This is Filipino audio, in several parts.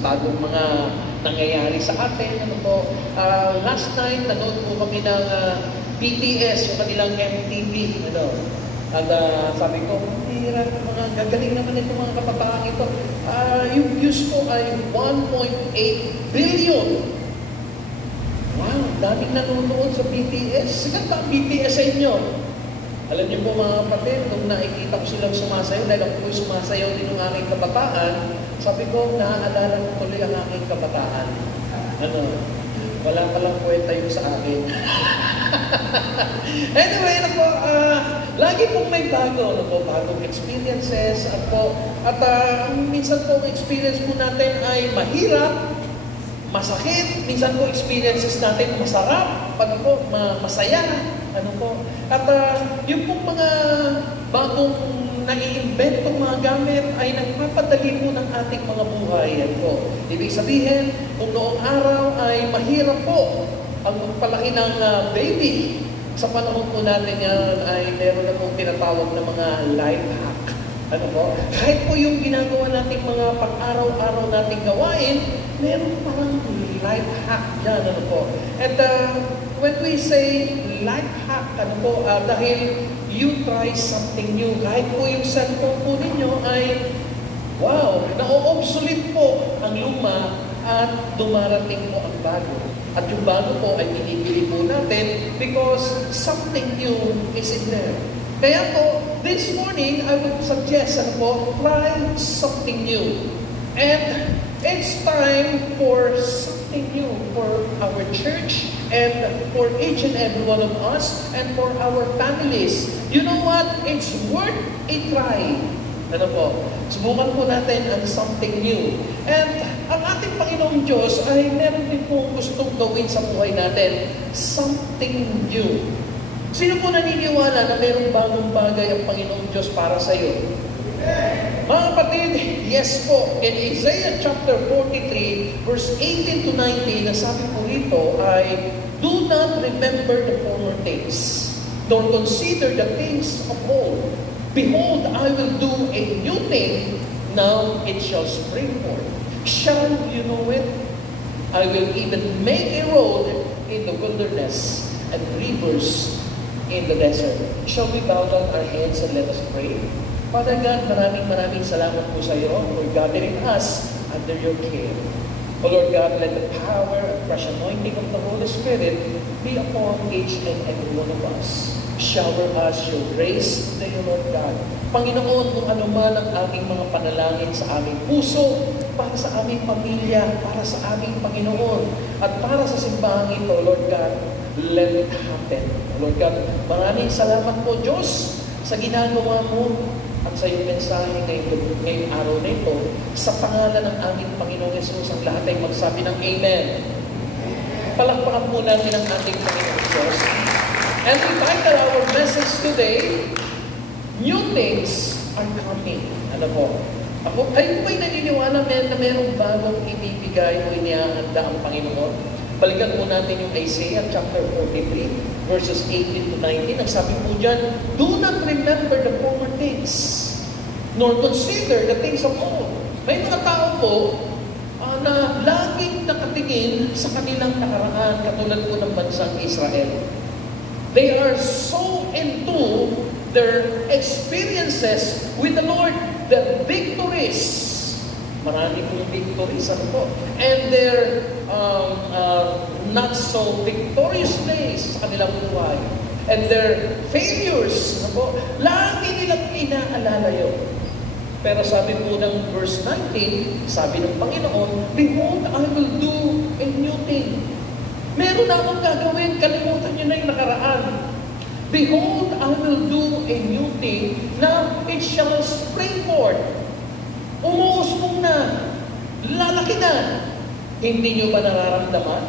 bagong mga nangyayari sa atin. Last night, nanood po kami ng BTS, yung kanilang MTV. At sabi ko, hirap, mga gagaling naman itong mga kabataan ito. Yung views ko ay 1.8 billion. Wow, daming nanonood sa BTS. Sikat ba ang BTS sa inyo? Alam niyo po mga kapatid, nung nakikita ko silang sumasayaw, dahil ako po'y sumasayaw din ng aking kabataan, sabi ko, naaalala ko tuloy ang aking kabataan. Wala palang kwenta yung sa akin. Anyway, lagi pong may bagong experiences. At minsan po ang experience po natin ay mahirap, masakit, minsan po experiences natin masarap, masaya. At yung pong mga bagong nai-inventong mga gamit ay nagpapadali po ng ating mga buhay. Ibig sabihin, kung noong araw ay mahirap po ang magpalaki ng baby, sa panahon po natin yan ay meron na pong tinatawag na mga life hack. Kahit po yung ginagawa nating mga pang-araw-araw nating gawain, meron parang life hack yan. And when we say life hack, dahil you try something new. Kahit po yung cellphone po ninyo ay, wow, na-obsolete po ang luma at dumarating po ang bago. At yung bago po ay pinipili po natin because something new is in there. Kaya po, this morning, I would suggest, try something new. And it's time for something new for our church and for each and every one of us and for our families. You know what? It's worth a try. Subukan po natin ang something new. And ang ating Panginoong Diyos ay meron din po gustong gawin sa buhay natin. Something new. Sino po naniniwala na mayroong bagong bagay ang Panginoong Diyos para sa iyo? Mga kapatid, yes po. In Isaiah chapter 43, verse 18 to 19, nasabi po rito ay, do not remember the former things, nor consider the things of old. Behold, I will do a new thing, now it shall spring forth. Shall you know it? I will even make a road in the wilderness and rivers in the desert. Shall we bow down our heads and let us pray? Father God, maraming salamat po sa iyo for gathering us under your care. O Lord God, let the power and fresh anointing of the Holy Spirit be upon each and every one of us. Shower us your grace today, O Lord God. Panginoon, kung ano man ang aming mga panalangin sa aming puso, para sa aming pamilya, para sa aming Panginoon, at para sa simbahang ito, Lord God, let it happen. Lord God, maraming salamat po, Diyos, sa ginagawa mo at sa iyong mensahe ngayong araw na ito. Sa pangalan ng aming Panginoong Yesus, ang lahat ay magsabi ng Amen. Palakpakan po natin ang ating Panginoong Diyos. And we title our message today, New Things Are Coming. Kayo ba'y naniniwala na mayroong bagong ibibigay o iniahanda ang Panginoon? Balikan po natin yung Isaiah chapter 43, verses 18 to 19. Ang sabi po dyan, do not remember the former things, nor consider the things of old. May mga tao po na laging nakatingin sa kanilang nakaraan, katulad po ng bansang Israel. They are so into their experiences with the Lord, the victories. Marami pong victories, and their not so victorious days sa kanilang buhay. And their failures, lagi nilang inaalala yun. Pero sabi po ng verse 19, sabi ng Panginoon, behold, I will do a new thing. Meron na akong gagawin, kalimutan nyo na yung nakaraan. Behold, I will do a new thing, now it shall spring forth. Umuusbong na, lalaki na. Hindi nyo ba nararamdaman?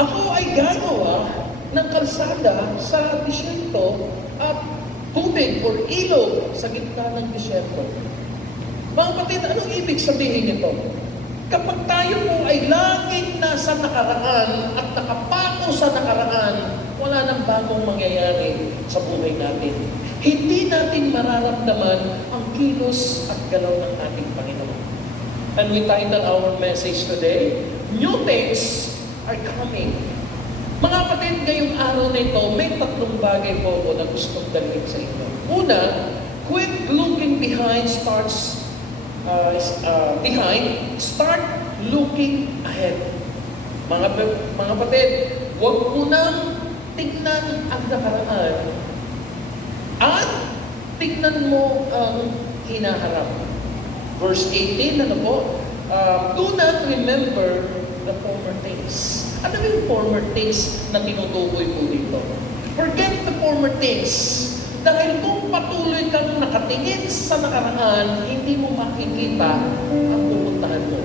Ako ay gagawa ng kalsada sa disyerto at tubig or ilog sa gitna ng disyerto. Mga kapatid, anong ibig sabihin nito? Kapag tayo po ay laging nasa nakaraan at nakapako sa nakaraan, wala nang bagong mangyayari sa buhay natin. Hindi natin mararamdaman ang kilos at galaw ng ating Panginoon. And we title our message today, New Things Are Coming. Mga kapatid, ngayong araw na ito, may tatlong bagay po ako na gustong dalhin sa inyo. Una, quit looking behind, start looking ahead. Mga kapatid, huwag mo nang tingnan ang nakaraan at tingnan mo ang hinaharap. Verse 18, ano po? Do not remember the former things. Ano yung former things na tinutukoy po dito? Forget the former things. Dahil kung patuloy kang nakatingin sa nakaraan, hindi mo makikita ang pupuntahan mo.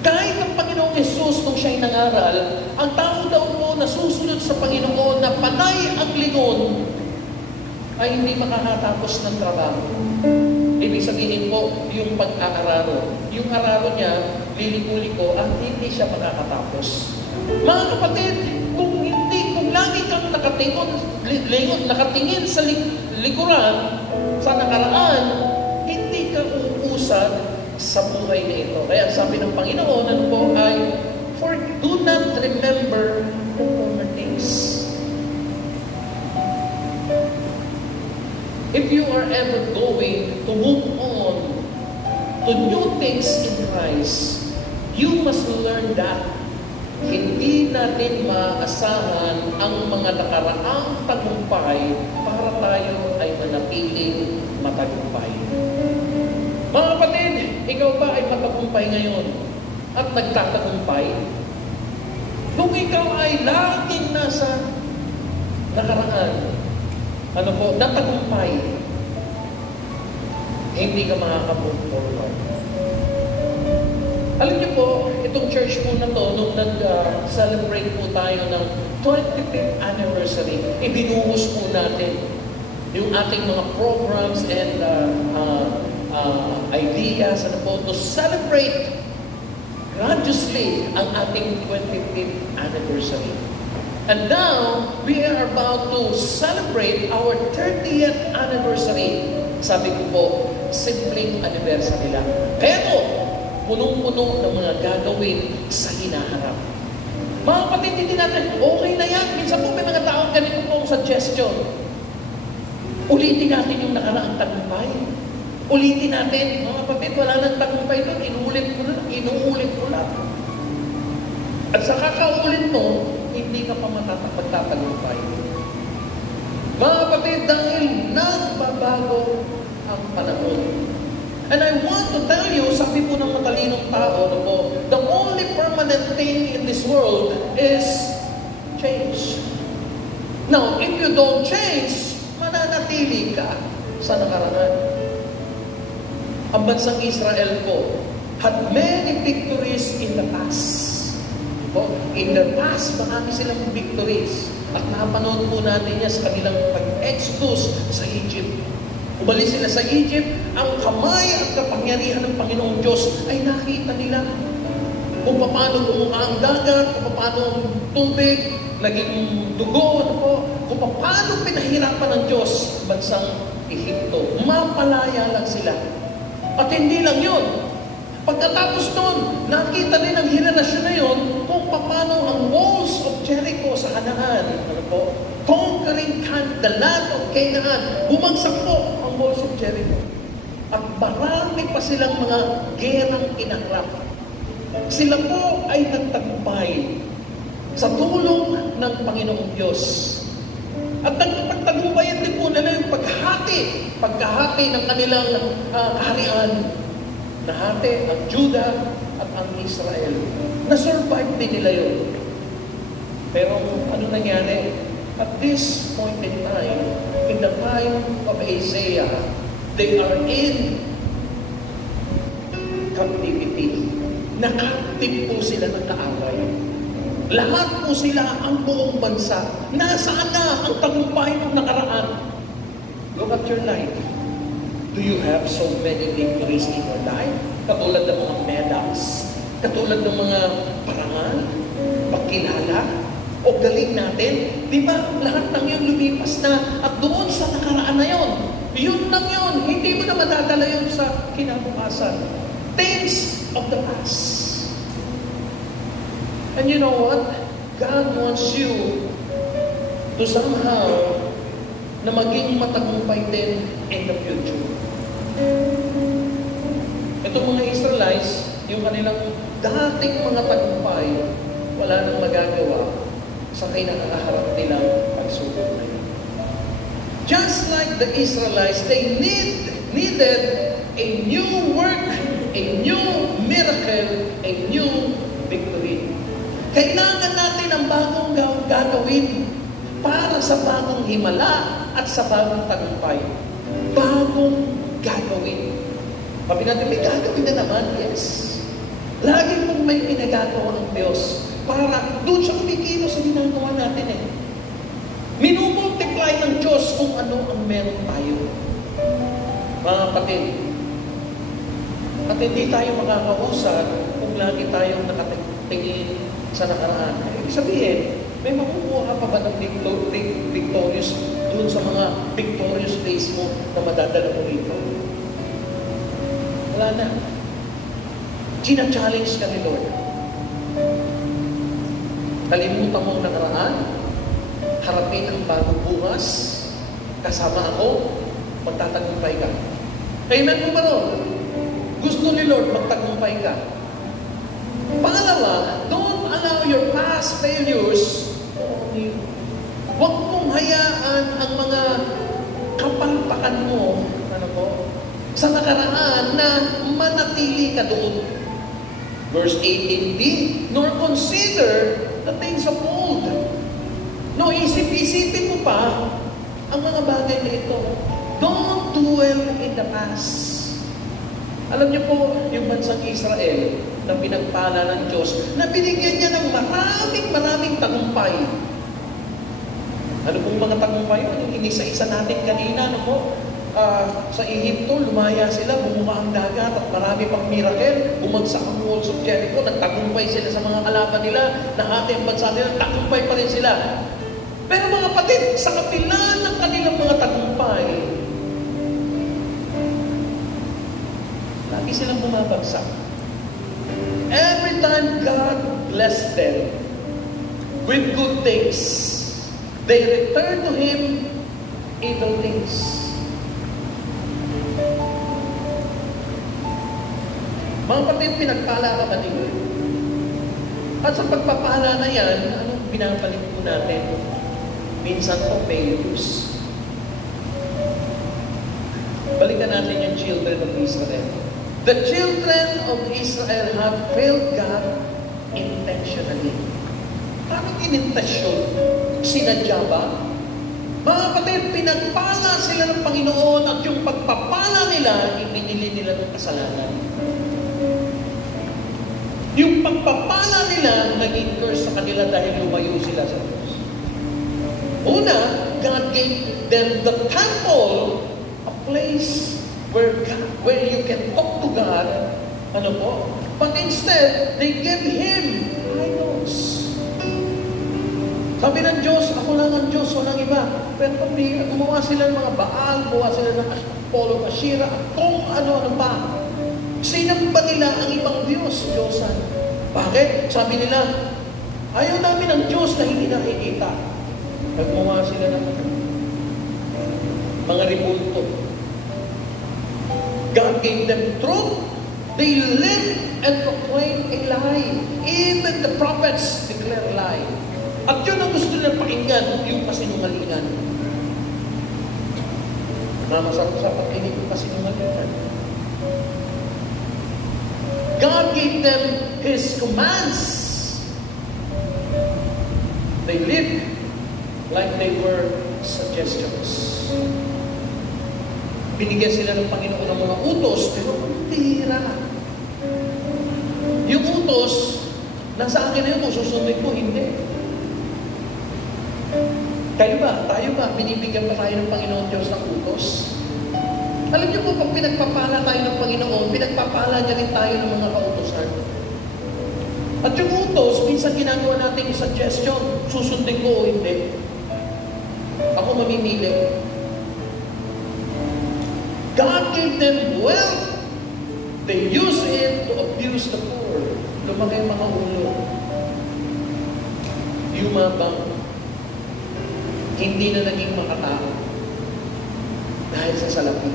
Kahit ang Panginoong Jesus, nung siya'y nangaral, ang tao daw po na susunod sa Panginoon na panay ang lingon, ay hindi makakatapos ng trabaho. Ibig sabihin po, yung pag-aararo. Yung araro niya, liliko-liko, at hindi siya makakatapos. Mga kapatid, kung lagi kang nakatingin sa likuran, sa nakaraan, hindi ka uusad sa buhay na ito. Kaya sabi ng Panginoon, ano po ay, do not remember the former things. If you are ever going to move on to new things in Christ, you must learn that hindi natin maaasahan ang mga nakaraang tagumpay para tayo ay manatiling matagumpay. Mga kapatid, ikaw ba ay matagumpay ngayon at nagtatagumpay? Kung ikaw ay laging nasa nakaraan, ano po, natagumpay, hindi ka makaka-move forward. Alam niyo po, itong church po na to, nung nag-celebrate po tayo ng 25th anniversary, ibinuhos po natin yung ating mga programs and ideas, ano po, to celebrate grandiously ang ating 25th anniversary. And now, we are about to celebrate our 30th anniversary. Sabi ko po, simpleng anniversary lang. Pero, punong-puno ng mga gagawin sa hinaharap. Mga kapatid, hindi natin, okay na yan. Minsan po may mga taong ganito po ang suggestion. Ulitin natin yung nakaraang tagumpay. Ulitin natin. Mga kapatid, wala nang tagumpay doon. Inuulit ko lang. At sa kakaulit mo, hindi ka pa magtatagumpay. Mga kapatid, dahil nagbabago ang panahon. And I want to tell you, sabi po ng matalinong tao, the only permanent thing in this world is change. Now, if you don't change, mananatili ka sa nakaraan. Ang bansang Israel po had many victories in the past. In the past, marami silang victories. At napanood po natin yan sa kanilang pag-exodus sa Egypt. Umalis sila sa Egypt, ang kamay at kapangyarihan ng Panginoong Diyos ay nakita nila. Kung paano bumuka ang dagat, kung paano ang tubig, naging dugo, kung paano pinahirapan ng Diyos ang bansang Ehipto. Mapalaya lang sila. At hindi lang yun. Pagkatapos nun, nakita din ang henerasyon na yun kung paano ang walls of Jericho sa Canaan, conquering the land of Canaan, bumagsak po ang walls of Jericho. At marami pa silang mga gerang kinarap. Sila po ay nagtagumpay sa tulong ng Panginoong Diyos. At nagpagtagumpayan din po nila yung pagkahati ng kanilang kaharian. Nahati ang Judah at ang Israel. Na-survive din nila yun. Pero ano nangyari? At this point in time, in the time of Isaiah, they are in captivity. Nakatip po sila ng kaaway. Lahat po sila, ang buong bansa. Nasaan na ang tagumpay ng nakaraan? Look at your life. Do you have so many victories in your life? Katulad ng mga medals, katulad ng mga parangal, pagkilala, o galing natin. Di ba, lahat ng yun lumipas na at doon sa nakaraan na yun. Yun lang yun. Hindi mo na madadala yun sa kinabukasan. things of the past. And you know what? God wants you to somehow na maging matagumpay din in the future. Itong mga Israelites, yung kanilang dating mga tagumpay, wala nang magagawa sa kinakaharap nilang pagsubok na yun. Just like the Israelites, they needed a new work, a new miracle, a new victory. Kailangan natin ang bagong gagawin para sa bagong himala at sa bagong tagumpay. Bagong gagawin. Sabi natin, may gagawin na naman, yes. Lagi pong may pinagagawa ang Diyos para doon siya kumikilos sa ginagawa natin eh. Minumultiply ng Diyos kung ano ang meron tayo. Mga kapatid, at hindi tayo makakausap kung lagi tayong nakatingin sa nakaraan. Ibig sabihin, may makukuha ka pa ba ng victorious doon sa mga victorious days mo na madadala mo rito? Wala na. Gina-challenge ka ni Lord. Kalimutan mo ang nakaraan, harapin ang bagong bukas, kasama ako, magtatagumpay ka. Amen mo ba ron? Gusto ni Lord magtagumpay ka. Pangalawa, don't allow your past failures to own you. Huwag mong hayaan ang mga kapalpakan mo, sa nakaraan na manatili ka doon. Verse 18b, nor consider the things of old. No, isip-isipin mo pa ang mga bagay na ito. Don't dwell in the past. Alam niyo po, yung bansang Israel na pinagpala ng Diyos, na binigyan niya ng maraming tagumpay. Ano pong mga tagumpay? Yung inisa-isa natin kanina, ano po? Sa Egypto, lumaya sila, bumuka ang dagat at marami pang miracle. Bumagsak ang walls of Jericho, nagtagumpay sila sa mga kalaban nila, nahati ang bansa nila, tagumpay pa rin sila. Pero mga kapatid, sa kapila ng kanilang mga tagumpay, lagi silang bumabagsak. Every time God blessed them with good things, they return to Him evil things. Mga kapatid, pinagpala ka ba ni Lord? At sa pagpapala na yan, anong binabalik po natin? Minsan po failures. Balikan natin yung children of Israel. The children of Israel have failed God intentionally. Paano inintensyon? Sinadya ba? Mga kapatid, pinagpala sila ng Panginoon at yung pagpapala nila, ibinili nila ng kasalanan. Yung pagpapala nila, naging curse sa kanila dahil lumayo sila sa Diyos. Una, God gave them the temple, a place where you can talk to God. Ano po? But instead, they gave Him idols. Sabi ng Diyos, ako lang ang Diyos, walang iba. Pero gumawa sila ng mga Baal, gumawa sila ng Apollo, Ashira, at kung ano-ano pa. Sinamba nila ang ibang Diyos, Diyosan. Bakit? Sabi nila, ayaw namin ang Diyos na hindi nakikita. Nagmuha sila ng mga ribulto. God gave them truth. They live and proclaim a lie. Even the prophets declare lie. At yun ang gusto nila pakinggan, yung kasinungalingan. Masarap sa pakinig yung kasinungalingan. God gave them His commands. They lived like they were suggestions. Binigyan sila ng Panginoon ng mga utos, pero tira. Yung utos, nasa akin na yun, kung susundin ko, hindi. Tayo ba, binibigyan pa tayo ng Panginoon Diyos ng utos? Alam niyo po, pag pinagpapala tayo ng Panginoon, pinagpapala niya rin tayo ng mga kautosan. At yung utos, minsan ginagawa natin yung suggestion, susundin ko o hindi. Ako mamimili. God gave them wealth. They use it to abuse the poor. Lumaki ang mga ulo. Yumabang. Hindi na naging makatao. Dahil sa salapi.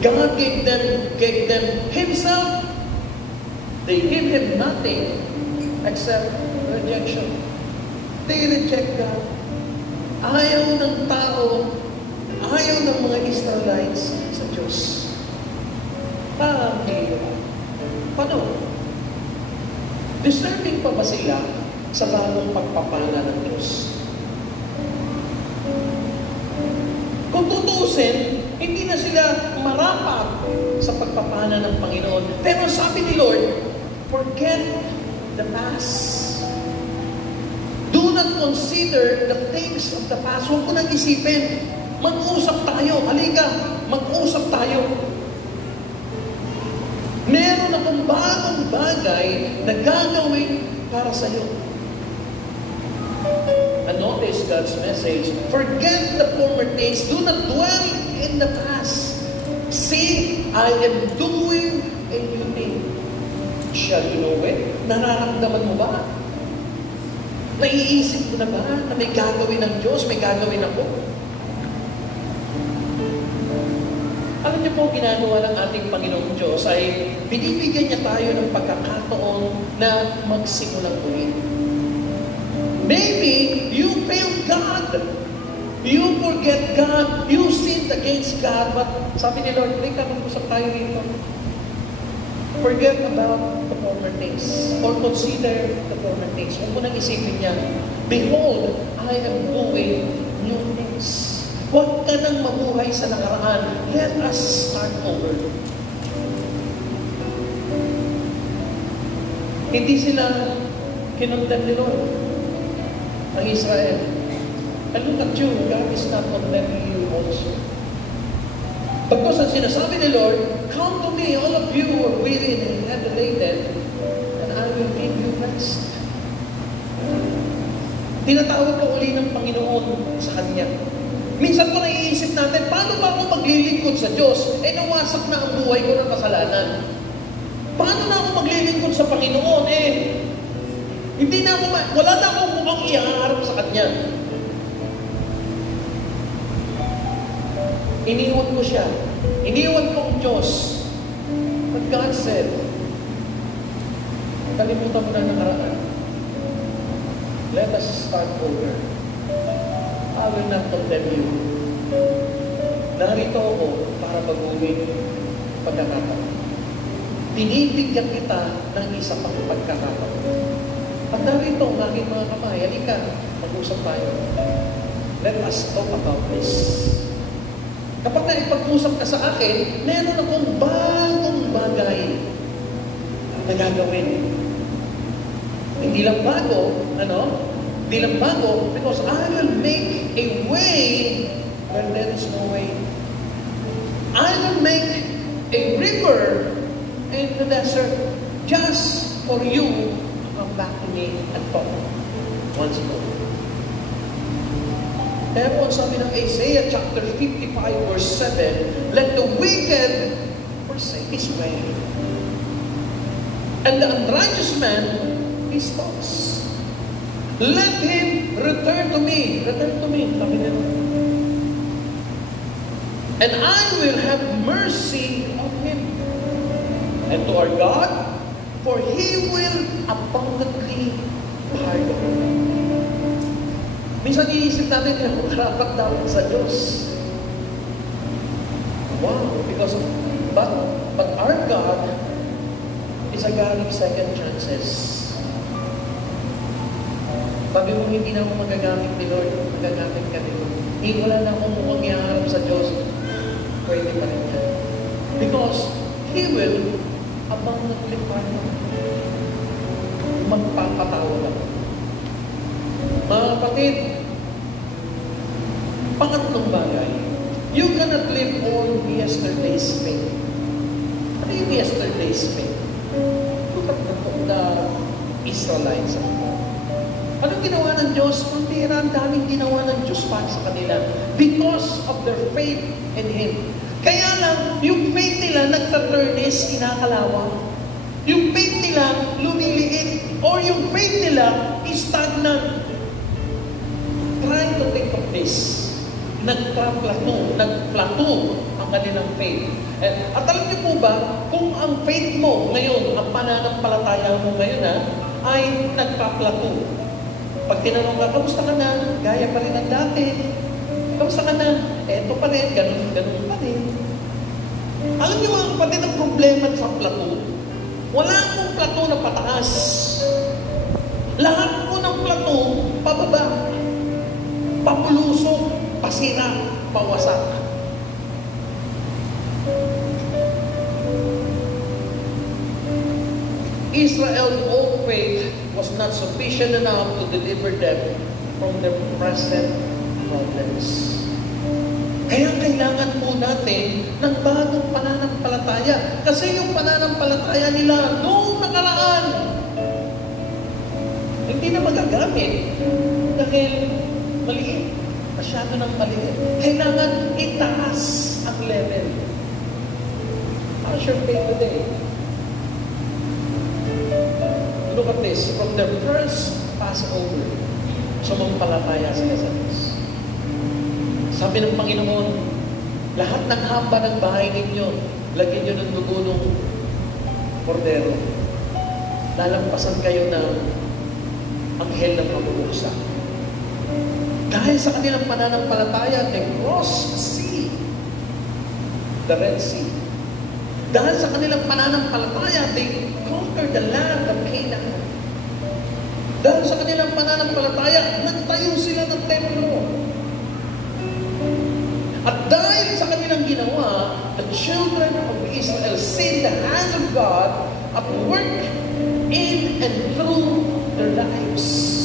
God gave them Himself. They give Him nothing except rejection. They reject God. Ayaw ng tao, ayaw ng mga Israelites sa Diyos. Parang paano? Deserving pa ba sila sa bagong pagpapala ng Diyos? Kung tutusin, hindi na sila marapat sa pagpapala ng Panginoon. Pero sabi ni Lord, forget the past. Do not consider the things of the past. Huwag ko nang isipin. Mag-usap tayo. Halika, mag-usap tayo. Meron akong bagong bagay na gagawin para sa iyo. And notice God's message. Forget the former days. Do not dwell in the past. See, I am doing a new thing. Shall you know it? Nararamdaman mo ba? Naiisip mo na ba na may gagawin ng Diyos, may gagawin ako? Alam niyo po, ginagawa ng ating Panginoong Diyos ay binibigyan niya tayo ng pagkakataon na magsimulang muli. Maybe you failed God. You forget God. You sinned against God. But sabi ni Lord, halika, mag-usap tayo rito. Forget about the former things. Or consider the former things. Huwag mo nang isipin niya. Behold, I am doing new things. Huwag ka nang mabuhay sa nakaraan. Let us start over. Hindi sila kinondem ni Lord. Ang Israel. And look at you, God is not condemning you also. Pagkos ang sinasabi ni Lord, come to me, all of you who are weary and heavy laden, and I will give you rest. Tinatawag ka uli ng Panginoon sa Kanya. Minsan ko naiisip natin, paano ba ako maglilingkod sa Diyos? Eh, nawasak na ang buhay ko ng kasalanan. Paano na ako maglilingkod sa Panginoon? Hindi na ako, wala na akong mukhang ihaharap sa Kanya. Iniwan ko siya. Iniwan ko ang Diyos. But God said, kalimutan mo na nakaraan. Let us start over. I will not condemn you. Narito ako para baguhin pagkakataon. Tinibigyan kita ng isa pang pagkakataon. At narito ang aking mga kamay. Halika, mag-usap tayo. Let us talk about this. Kapag naipag-usap ka sa akin, meron akong bagong bagay na gagawin. Hindi lang bago, Hindi lang bago, because I will make a way where there is no way. I will make a river in the desert just for you to come back to me and talk once more. Pero sabi ng Isaiah chapter 55 verse 7, let the wicked forsake his way, and the unrighteous man his thoughts. Let him return to me. Return to me. Sabi nito. And I will have mercy on him. And to our God, for He will abundantly pardon. Minsan iisip natin, karapat dapat sa Diyos. Wow, because of, but our God is a God of second chances. Sabi mo, hindi na ako magagamit ni Lord, magagamit ka ni Lord. Wala na akong mukhang iharap sa Diyos, pwede pa rin yan. Because He will abundantly pardon. Magpapatawad ako. Mga kapatid, pangatlong bagay, you cannot live on yesterday's pain. Ano yung yesterday's pain? Look at the Israelites. Anong ginawa ng Diyos? Pambihira, ang daming ginawa ng Diyos para sa kanila. Because of their faith in Him. Kaya lang, yung faith nila nagtaturnis, kinakalawang. Yung faith nila lumiliit. Or yung faith nila is stagnant. Try to think of this. Nagplateau ang kanilang faith. At alam niyo po ba, kung ang faith mo ngayon, ang pananampalataya mo ngayon ay nagpa-plateau. Pag tinanong ka, kamusta ka na? Gaya pa rin ang dati. Kamusta ka na? Eto pa rin, ganun pa rin. Alam niyo mga kapatid, ang problema sa plateau, wala akong plateau na pataas. Lahat po ng plateau, pababa. Papulusok, pasira, pawasak. Israel's own faith was not sufficient enough to deliver them from their present problems. Kaya kailangan po natin ng bagong pananampalataya. Kasi yung pananampalataya nila noong nakaraan, hindi na magagamit dahil maliit. Masyado ng maliit. Kailangan itaas ang level. How's your faith today? Look at this. From their first Passover, sumampalataya sila sa Diyos. Sabi ng Panginoon, lahat ng hamba ng bahay ninyo, lagyan nyo ng dugo ng kordero. Lalampasan kayo ng anghel ng pamumuksa. Dahil sa kanilang pananampalataya, they crossed the sea, the Red Sea. Dahil sa kanilang pananampalataya, they conquered the land of Canaan. Dahil sa kanilang pananampalataya, nagtayo sila ng templo. At dahil sa kanilang ginawa, the children of Israel seen the hand of God at work in and through their lives.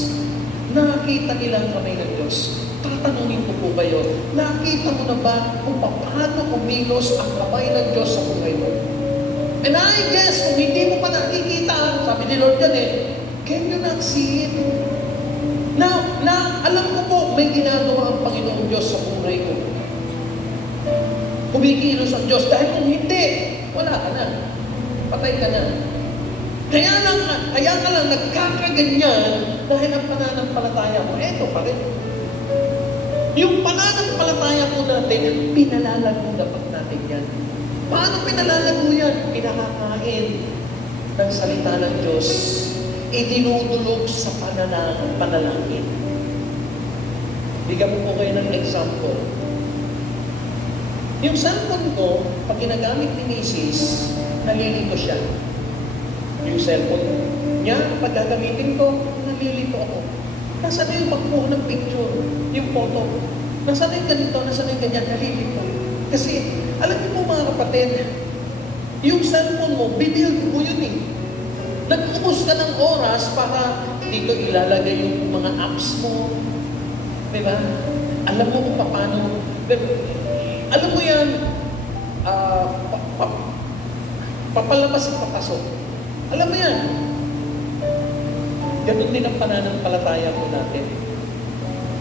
Nakita nilang kamay ng Diyos. Tatanungin ko po kayo, nakita mo na ba kung paano kumilos ang kamay ng Diyos sa buhay mo? And I guess, kung hindi mo pa nakikita, sabi ni Lord yan can you not see it? Now, alam ko po, may ginagawa ang Panginoong Diyos sa buhay ko. Kumikilos ang Diyos. Dahil kung hindi, wala ka na. Patay ka na. Kaya ka lang nagkakaganyan dahil ang pananampalataya mo, eto pa rin. Yung pananampalataya po natin, pinalalago dapat natin yan. Paano pinalalago yan? Pinakakain ng salita ng Diyos, idinudulog sa panalangin. Bigyan mo po kayo ng example. Yung cellphone ko, pag ginagamit ni Mrs., nalilito siya. Yung cellphone niya, pag gagamitin ko, nalilito ako. Nasaan na yung pagkuha ng picture, yung photo? Nasaan na yung ganito, nasaan na yung ganyan, nalilito. Kasi, alam niyo po mga kapatid, yung cellphone mo, binuild mo yun Nag-ubos ka ng oras para dito ilalagay yung mga apps mo. Diba? Alam mo kung paano. Alam mo yan, papalabas at papasok. Alam mo yan. Ganun din ang pananampalataya mo natin.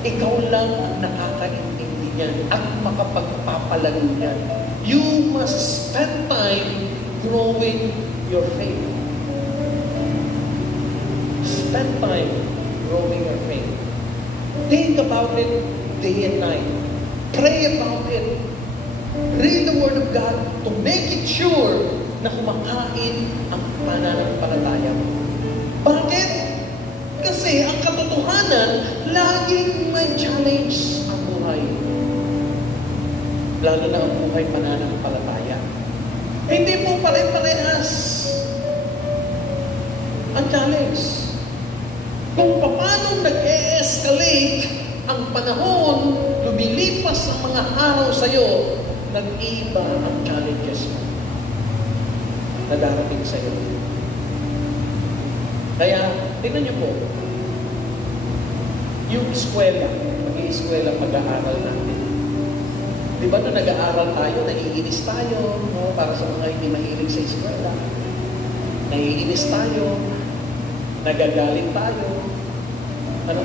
Ikaw lang ang nakakaintindi niyan at makapagpapalago niyan. You must spend time growing your faith. Spend time growing your faith. Think about it day and night. Pray about it. Read the Word of God to make it sure na kumakain ang pananampalataya mo. Bakit? Kasi ang katotohanan, laging may challenge ang buhay. Lalo na ang buhay pananampalataya. Hindi po pare-parehas ang challenge. Kung paano nag-e-escalate ang panahon, lumilipas ang mga araw sa'yo, nag-iiba ang challenges mo na darating sa'yo. Kaya, tingnan niyo po, yung eskwela, mag-i-eskwela, mag-aaral natin. Di ba nung nag-aaral tayo, naiinis tayo, no? Para sa mga hindi mahilig sa eskwela. Naiinis tayo, nagagalit tayo,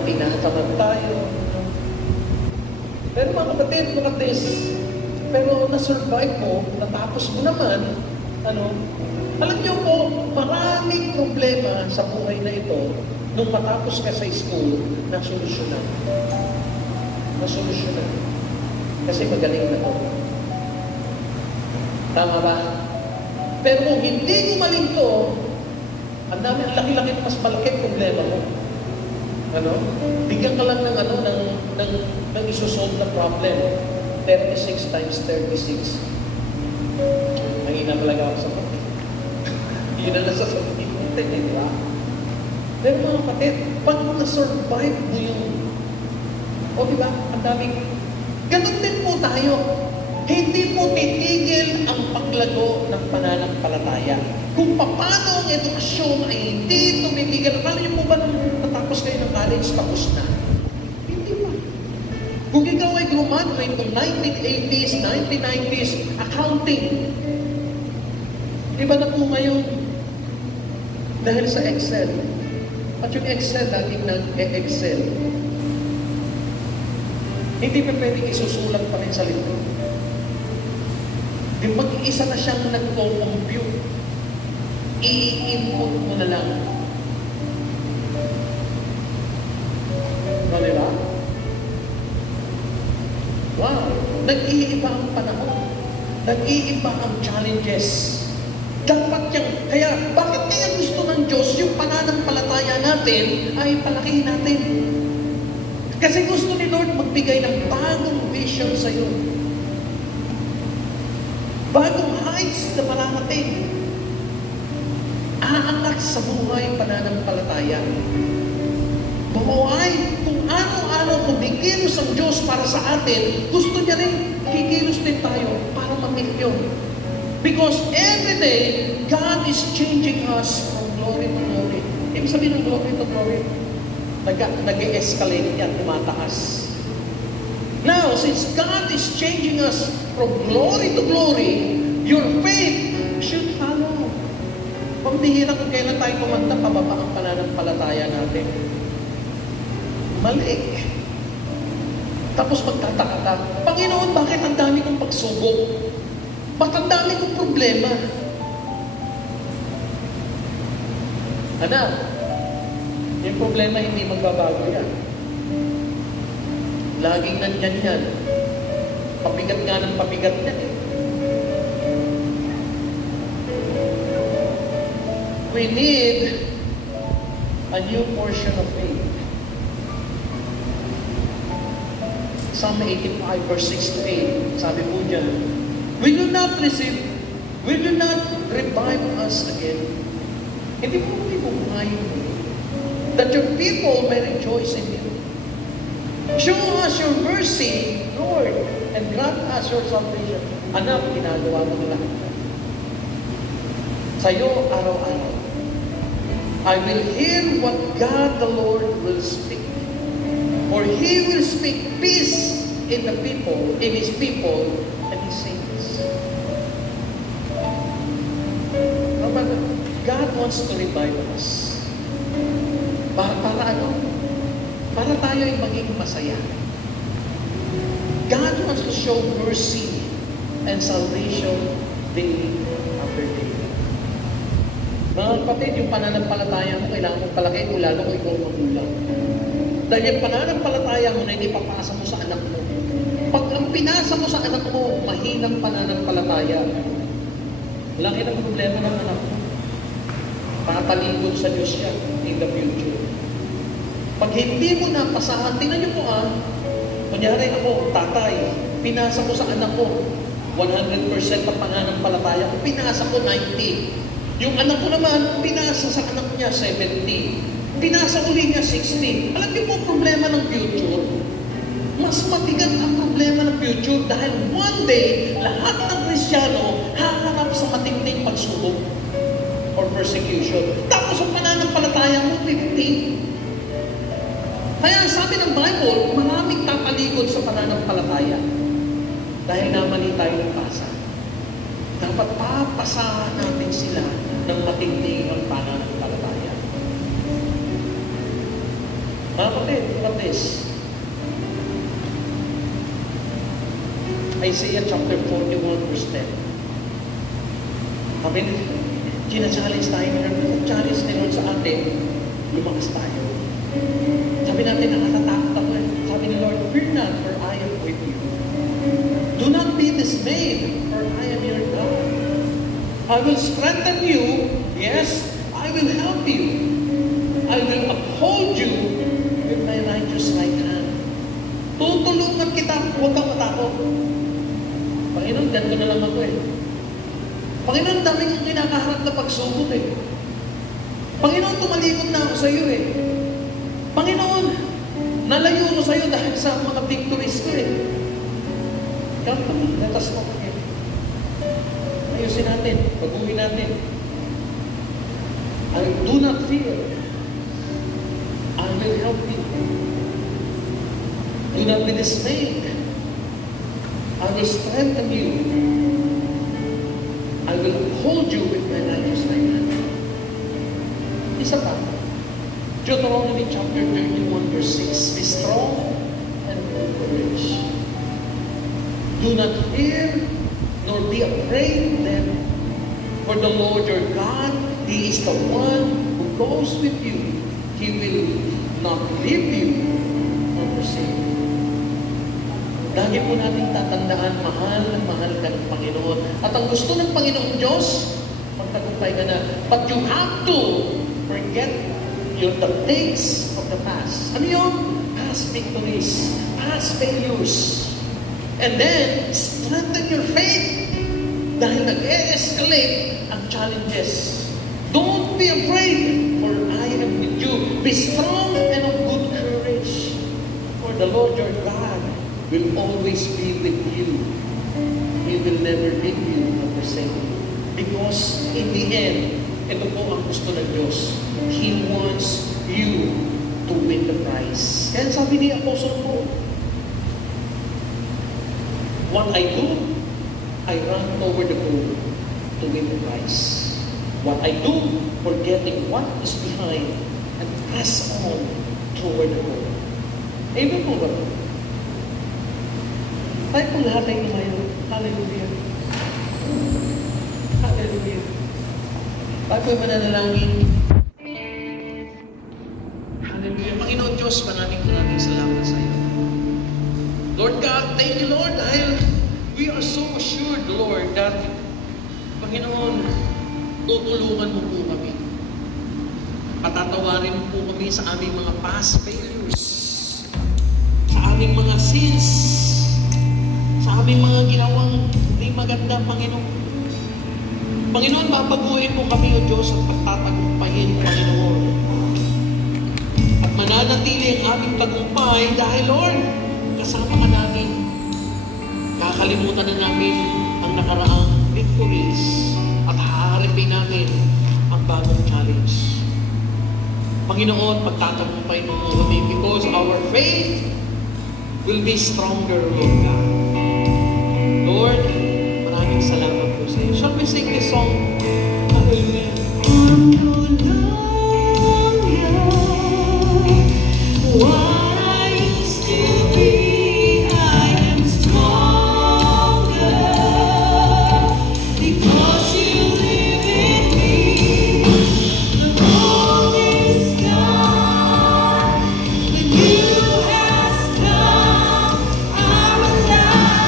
tinatamad tayo. Pero mga kapatid, look at this. pero na-survive mo, natapos mo naman, alam niyo po, maraming problema sa buhay na ito, nung matapos ka sa school, nasolusyonan. Nasolusyonan. Kasi magaling na to. Tama ba? Pero kung hindi gumaling to, ang laki-laki, mas malaki problema mo. Bigyan ka lang ng isosolve na problem. 36 times 36. Mahina talaga ako sa pati. Yun na nasasabihin natin, di ba? Pero mga kapatid, pag na-survive mo yung, di ba, ang daming, ganun din po tayo. Hindi mo titigil ang paglago ng pananampalataya. Kung paano ang edukasyon ay hindi tumitigil. Akala niyo po ba nung natapos kayo ng college, tapos na? Hindi pa. Kung ikaw ay graduate noong 1980s, 1990s, accounting, iba na po ngayon dahil sa Excel. At yung Excel, dating nag-Excel. Hindi pa pwedeng isusulat pa rin sa libro. Di mag-iisa na siyang nag-compute. I-input mo na lang. Diba? Wow! Nag-iiba ang panahon. Nag-iiba ang challenges. Dapat yan. Kaya, bakit kaya gusto ng Diyos yung pananampalataya natin ay palakihin natin? Kasi gusto ni Lord magbigay ng bagong vision sa iyo. Bagong heights na mararating. Aanak sa buhay pananampalataya. Buhay, kung ano-ano kumikilos ang Diyos para sa atin, gusto niya rin, kikilos din tayo para ma-meet yun. Because every day, God is changing us from glory to glory. Ibig sabihin ng glory to glory, nag-escalate yan, tumataas. Now, since God is changing us from glory to glory, your faith should follow. Pambihira kung kailan tayo kumanda, pababa ang pananampalataya natin. Mali. Tapos magtataka ka, Panginoon, bakit ang dami kong pagsubok? Bakit ang dami kong problema? Anak, yung problema hindi magbabago yan. Laging nandyan yan. Pabigat nga ng pabigat yan eh. We need a new portion of faith. Psalm 85 verse 6 to 8, sabi po dyan, will you not revive us again? Hindi mo ibubuhayin mo. That your people may rejoice in you. Show us your mercy, Lord, and grant us your salvation. Anak, ginagawa mo na lahat. Sa'yo, araw-araw. I will hear what God the Lord will speak. For He will speak peace in the people, in His people, and His saints. God wants to revive us. Para ano? Para tayo ay maging masaya. God wants to show mercy and salvation day after day. Mga kapatid, yung pananampalataya mo, kailangan mong palakihin mo, lalo kung ikaw magulang. Dahil yung pananampalataya mo na hindi papasa mo sa anak mo. Pag ang pinasa mo sa anak mo, mahinang pananampalataya. Laki ng problema ng anak mo. Patalikod sa Diyos siya in the future. Pag hindi mo napasahan, tingnan niyo po kunyari ako, tatay, pinasa ko sa anak ko, 100% ang pananampalataya ko, pinasa ko 90. Yung anak ko naman, pinasa sa anak niya 70. Pinasa uli niya 60. Alam niyo po problema ng future? Mas mabigat ang problema ng future dahil one day, lahat ng Kristiyano haharap sa matinding pagsubok or persecution. Tapos ang pananampalataya mo, 50. Kaya sabi ng Bible, maraming tatalikod sa pananampalataya. Dahil namali tayo ng pasa. Dapat papasahan natin sila ng matinding ang pananampalataya. Mga kapatid, look at this. Isaiah chapter 41 verse 10. Sabi, challenge tayo ni Lord. Challenge ni Lord sa atin, lumakas tayo. Sabi natin, nakatatakot ako eh. Sabi ni Lord, fear not, for I am with you. Do not be dismayed, for I am your God. I will strengthen you. Yes, I will help you. I will uphold you with my righteous right hand. Tutulungan kita, huwag kang matakot. Panginoon, ganito na lang ako eh. Panginoon, daming yung kinakaharap na pagsubok eh. Panginoon, tumalikod na ako sa iyo eh. Panginoon, nalayo ko sa iyo dahil sa mga victories ko eh. Come on, let us walk again. Ayusin natin, pag-uwi natin. I do not fear. I will help you. Do not be dismayed. I will strengthen you. I will uphold you with my righteous right hand. Isa pa. Deuteronomy chapter 31 verse 6. Be strong and full courage. Do not fear nor be afraid of them. For the Lord your God, He is the one who goes with you. He will not leave you nor forsake you. Lagi po natin tatandaan, mahal ka ng Panginoon. At ang gusto ng Panginoong Diyos, magtagumpay ka na. But you have to forget the things of the past. Ano yun? Past victories, past failures. And then, strengthen your faith. Dahil nag-e-escalate ang challenges. Don't be afraid, for I am with you. Be strong and of good courage. For the Lord your God will always be with you. He will never leave you nor forsake you. Because in the end, ito po ang gusto ng Diyos. He wants you to win the prize. Kaya sabi ni Apostle Paul, what I do, I run over the goal to win the prize. What I do, forgetting what is behind and press on toward the goal. Amen po ba? Tayo po lahat ay lumayo. Hallelujah. Hallelujah. Tayo po mananalangin. Hallelujah. Panginoon Diyos, maraming salamat sa iyo. Lord God, thank you, Lord, dahil we are so assured, Lord, that, Panginoon, tutulungan mo po kami. Patatawarin mo po kami sa aming mga past failures, sa aming mga sins, sa aming mga ginawang hindi maganda, Panginoon. Panginoon, babaguhin mo kami, O Diyos, at pagtatagumpayin, Panginoon. At mananatili ang aming tagumpay dahil, Lord, kasama ka namin. Kakalimutan na namin ang nakaraang victories at haharapin namin ang bagong challenge. Panginoon, pagtatagumpay mo kami because our faith will be stronger, Lord God. Lord, maraming salamat po sa iyo. Shall we sing this song? Hallelujah. What I used to be, I am stronger because you live in me. The road is gone, the new has come. I'm alive.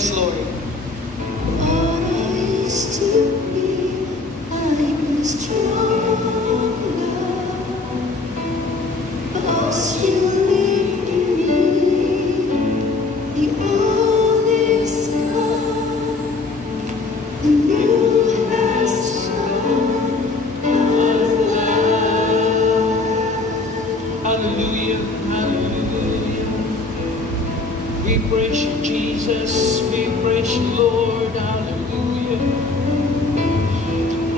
Yes, Lord. What is to be, I'm stronger, because you live in me. The old is gone, the new has come. I'm alive. Hallelujah. Hallelujah. We praise you, Jesus. We praise you, Lord. Hallelujah.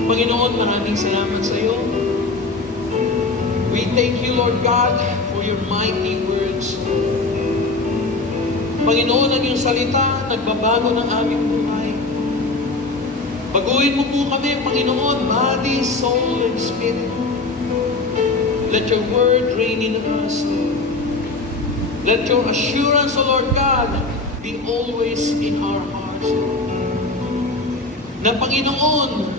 Panginoon, maraming salamat sa iyo. We thank you, Lord God, for your mighty words. Panginoon, ang iyong salita, nagbabago ng aming buhay. Baguhin mo po kami, Panginoon, body, soul, and spirit. Let your word reign in us, Lord. Let your assurance, O Lord God, be always in our hearts, Lord. Na Panginoon,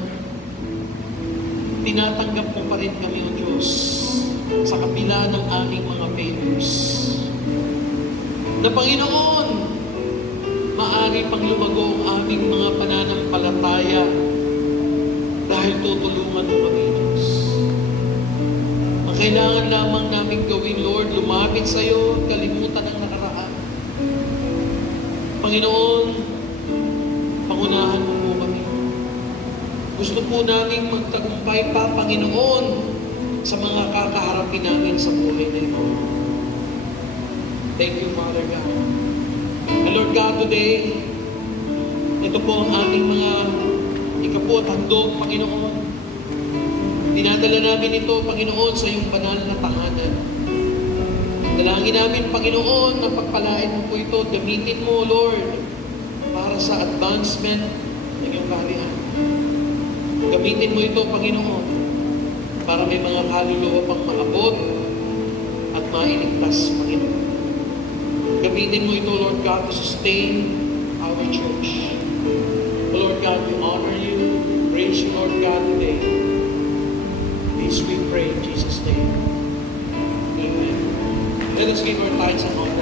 tinatanggap mo pa rin kami, O Diyos, sa kabila ng aming mga failures. Na Panginoon, maaari pang lumago ang aming mga pananampalataya dahil tutulungan mo kami, Diyos. Ang kailangan lamang namin gawin, Lord, lumapit sa iyo, kalimutan ang nakaraan. Panginoon, pangunahan mo po kami. Gusto po namin magtagumpay pa, Panginoon, sa mga kakaharapin namin sa buhay na ito. Thank you, Father God. And Lord God, today, ito po ang aming mga ikapot handog, Panginoon. Dinadala namin ito, Panginoon, sa iyong banal na tahanan. Dalangin namin, Panginoon, na pagpalain mo po ito, gamitin mo, Lord, para sa advancement ng iyong kaharian. Gamitin mo ito, Panginoon, para may mga kaluluwa pang maabot at mailigtas, Panginoon. Gamitin mo ito, Lord God, to sustain our church. Lord God, we honor you, we praise you, Lord God, today. This we pray in Jesus' name. Amen. Let us give our tithes and offerings.